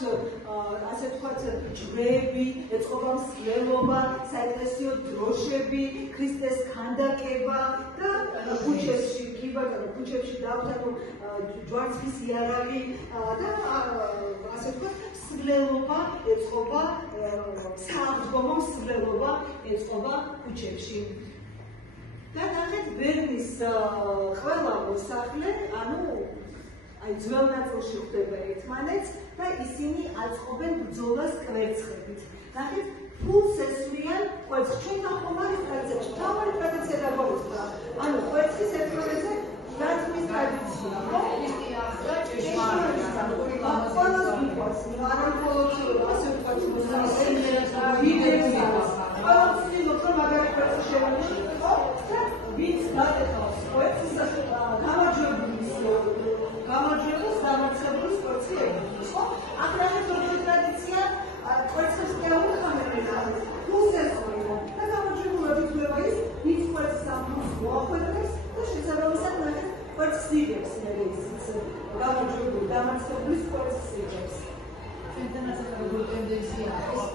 ასე ვთქვათ, ჯვრები, ეწყობა მსვლელობა, საეკლესიო დროშები, ქრისტეს ქანდაკება და ქუჩებში, ქუჩებში დავთანო ჯვარცმის იარაღი და ასე ვთქვათ, მსვლელობა ეწყობა, სააღდგომო მსვლელობა ეწყობა ქუჩებში. და ნახეთ, ბერნის ყველა მოსახლე, აი ძველ ნაწილში ხდება ერთმანეთს და ისინი აწყობენ ბრძოლას კვერცხებით. ნახეთ, ფულს ესვრიან კვერცხს. ჩვენთან ხომ არის ტრადიცია, თავარი ტრადიცია დაგვაუწყდა. კვერცხის ერთმანეთზე დაწვის ტრადიცია, ხო? და ჭეშმარიტია. ყველას მიყვარს, არა მხოლოდ ასე ვთქვათ, ყველას ვცდილობ, რომ მაგარი კვერცხი შევანიშნოთ, ხო? და ვინც გატეხავს კვერცხს, გამარჯვებულს დამარცხებულის კვერცხი ეკუთვნის, ხო? აქ ნახეთ, როგორი ტრადიცია, კვერცხებს კი აუხამებენ, ფულს ესვრიან და გამარჯვებულად ითვლება ის, ვინც კვერცხს ამ ფულს მოახვედრებს და შესაბამისად ნახეთ, კვერცხს იღებს, გამარჯვებული, დამარცხებულის კვერცხს იღებს. ჩვენთანაც ახლა როგორი ტენდენცია არის?